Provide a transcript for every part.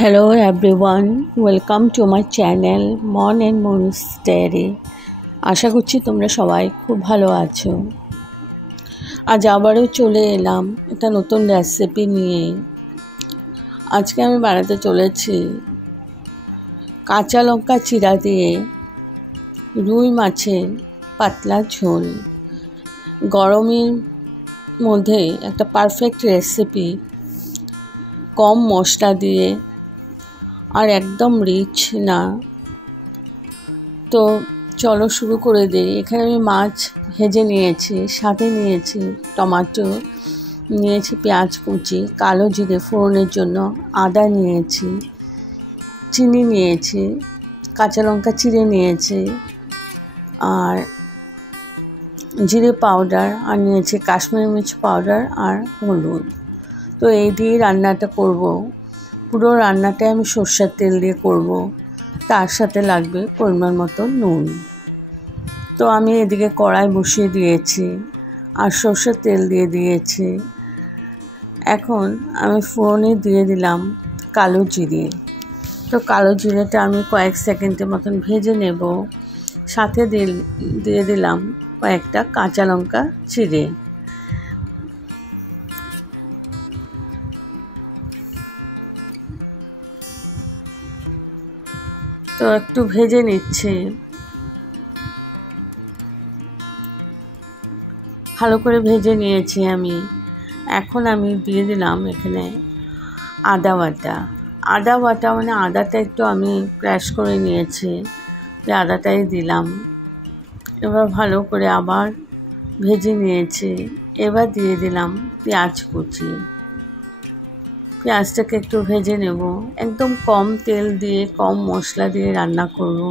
Hello everyone, welcome to my channel Mon and Mon's Diary। আশা করছি তোমরা সবাই খুব ভালো আছো। আজ আবারও চলে এলাম একটা নতুন রেসিপি নিয়ে। আজকে আমি বানাতে চলেছি কাঁচা লঙ্কা চিরা দিয়ে রুই মাছের পাতলা ঝোল। গরমের মধ্যে একটা পারফেক্ট রেসিপি, কম মশলা দিয়ে আর একদম রিচ না। তো চলো শুরু করে দিই। এখানে আমি মাছ ভেজে নিয়েছি, সাথে নিয়েছি টমেটো, নিয়েছি পেঁয়াজ কুচি, কালো জিরে ফোড়নের জন্য, আদা নিয়েছি, চিনি নিয়েছি, কাঁচা লঙ্কা চিড়ে নিয়েছি, আর জিরে পাউডার, আর নিয়েছি কাশ্মীরি মির্চ পাউডার আর হলুদ। তো এই দিয়ে রান্নাটা করব। পুরো রান্নাটাই আমি সর্ষের তেল দিয়ে করব, তার সাথে লাগবে পরিমাণ মতো নুন। তো আমি এদিকে কড়াই বসিয়ে দিয়েছি আর সর্ষের তেল দিয়ে দিয়েছি। এখন আমি ফোড়নে দিয়ে দিলাম কালো জিরে। তো কালো জিরেটা আমি কয়েক সেকেন্ডের মতন ভেজে নেব। সাথে দিয়ে দিলাম কয়েকটা কাঁচা লঙ্কা চিড়ে। তো একটু ভেজে নিচ্ছি, ভালো করে ভেজে নিয়েছি আমি। এখন আমি দিয়ে দিলাম এখানে আদা বাটা। আদা বাটা মানে আদাটা একটু আমি ক্র্যাশ করে নিয়েছি, আদাটাই দিলাম। এবার ভালো করে আবার ভেজে নিয়েছি। এবার দিয়ে দিলাম পেঁয়াজ কুচি। পেঁয়াজটাকে একটু ভেজে নেব। একদম কম তেল দিয়ে, কম মশলা দিয়ে রান্না করব।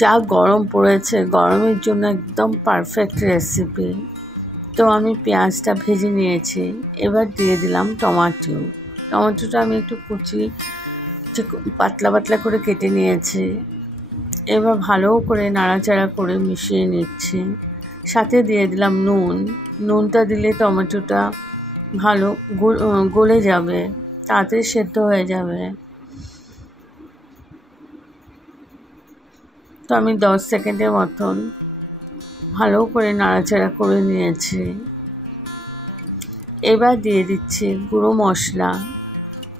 যা গরম পড়েছে, গরমের জন্য একদম পারফেক্ট রেসিপি। তো আমি পেঁয়াজটা ভেজে নিয়েছি। এবার দিয়ে দিলাম টমেটো। টমেটোটা আমি একটু পাতলা পাতলা করে কেটে নিয়েছি। এবার ভালো করে নাড়াচাড়া করে মিশিয়ে নিচ্ছি। সাথে দিয়ে দিলাম নুন। নুনটা দিলে টমেটোটা ভালো গলে যাবে, তাড়াতাড়ি সেদ্ধ হয়ে যাবে। তো আমি 10 সেকেন্ডের মতন ভালো করে নাড়াচাড়া করে নিয়েছি। এবার দিয়ে দিচ্ছি গুঁড়ো মশলা,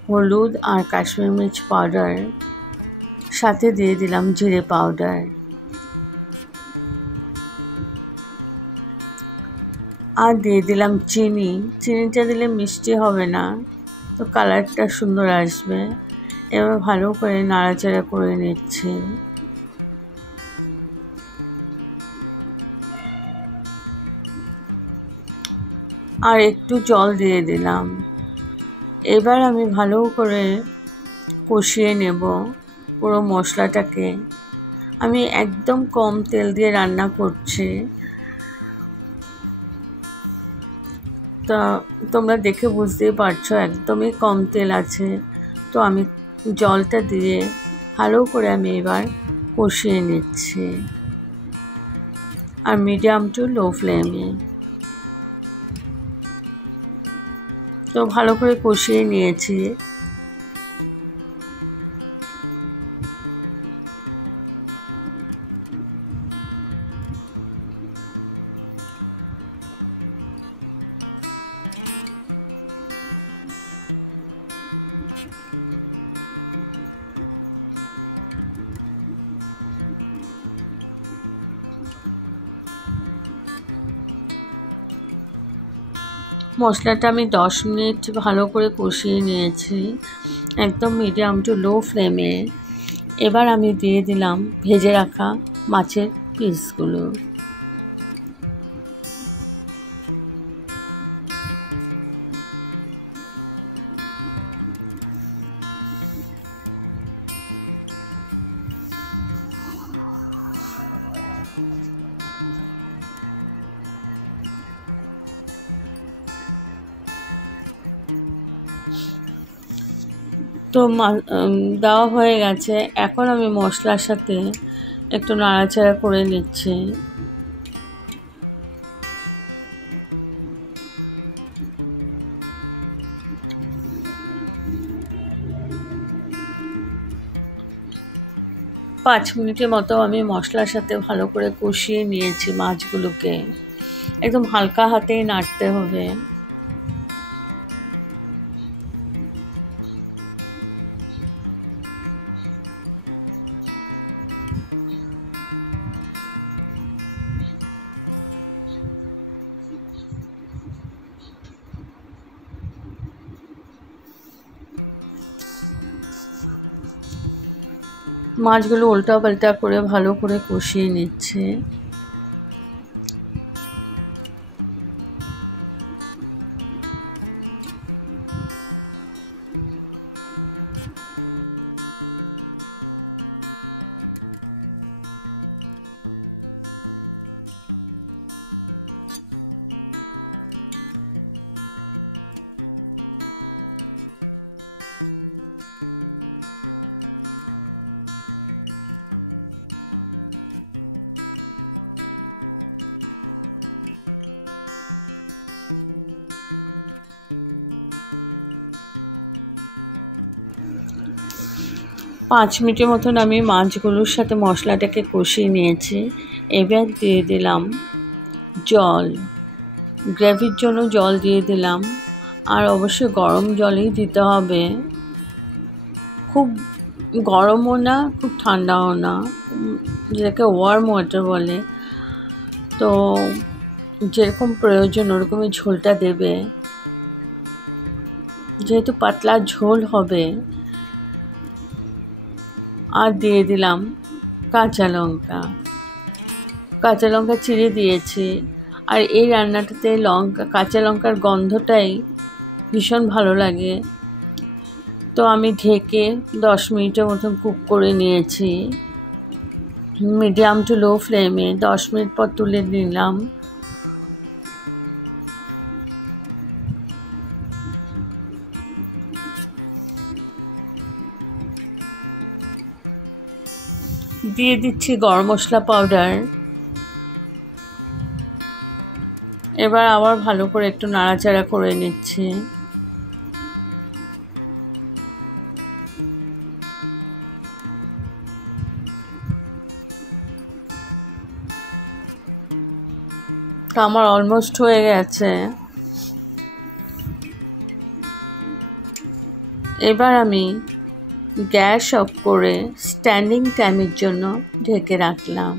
হলুদ আর কাশ্মীরি মির্চ পাউডার, সাথে দিয়ে দিলাম জিরে পাউডার। আর দিয়ে দিলাম চিনি। চিনিটা দিলে মিষ্টি হবে না, তো কালারটা সুন্দর আসবে। এবার ভালো করে নাড়াচাড়া করে নিচ্ছি। আর একটু জল দিয়ে দিলাম। এবার আমি ভালো করে কষিয়ে নেব পুরো মশলাটাকে। আমি একদম কম তেল দিয়ে রান্না করছি। তা তোমরা দেখে বুঝতেই পারছো একদমই কম তেল আছে। তো আমি জলটা দিয়ে ভালো করে আমি এবার কষিয়ে নিচ্ছি, আর মিডিয়াম টু লো ফ্লেমে। তো ভালো করে কষিয়ে নিয়েছি। মশলাটা আমি 10 মিনিট ভালো করে কষিয়ে নিয়েছি, একদম মিডিয়াম টু লো ফ্লেমে। এবার আমি দিয়ে দিলাম ভেজে রাখা মাছের পিসগুলো। তো দেওয়া হয়ে গেছে। এখন আমি মশলার সাথে একটু নাড়াচাড়া করে নিচ্ছি। 5 মিনিটের মতো আমি মশলার সাথে ভালো করে কষিয়ে নিয়েছি মাছগুলোকে। একদম হালকা হাতেই নাড়তে হবে। মাছগুলো উল্টা পাল্টা করে ভালো করে কষিয়ে নিচ্ছে। পাঁচ মিনিটের মতন আমি মাছগুলোর সাথে মশলাটাকে কষিয়ে নিয়েছি। এবার দিয়ে দিলাম জল, গ্রেভির জন্য জল দিয়ে দিলাম। আর অবশ্যই গরম জলই দিতে হবে, খুব গরমও না খুব ঠান্ডাও না, যেটাকে ওয়ার্ম ওয়াটার বলে। তো যেরকম প্রয়োজন ওরকমই ঝোলটা দেবে। যেহেতু পাতলা ঝোল হবে। আর দিয়ে দিলাম কাঁচা লঙ্কা চিড়ে দিয়েছি। আর এই রান্নাটাতে কাঁচা লঙ্কার গন্ধটাই ভীষণ ভালো লাগে। তো আমি ঢেকে 10 মিনিটের মতন কুক করে নিয়েছি মিডিয়াম টু লো ফ্লেমে। 10 মিনিট পর তুলে নিলাম। দিয়ে দিচ্ছি গরম মশলা পাউডার। এবার আবার ভালো করে একটু নাড়াচাড়া করে নিচ্ছি। তো আমার অলমোস্ট হয়ে গেছে। এবার আমি গ্যাস অফ করে স্ট্যান্ডিং টাইমের জন্য ঢেকে রাখলাম।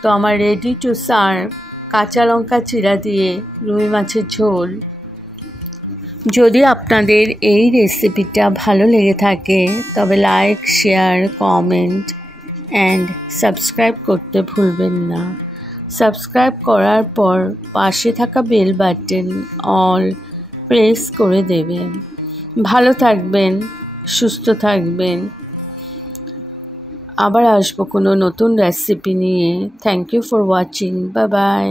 তো আমার রেডি টু সার্ভ কাঁচা লঙ্কা চিড়া দিয়ে রুই মাছের ঝোল। যদি আপনাদের এই রেসিপিটা ভালো লেগে থাকে তবে like, share, comment and subscribe করতে ভুলবেন না। সাবস্ক্রাইব করার পর পাশে থাকা বেল বাটন অল প্রেস করে দেবেন। ভালো থাকবেন, সুস্থ থাকবেন। আবার আসবো কোনো নতুন রেসিপি নিয়ে। Thank you for watching. Bye by.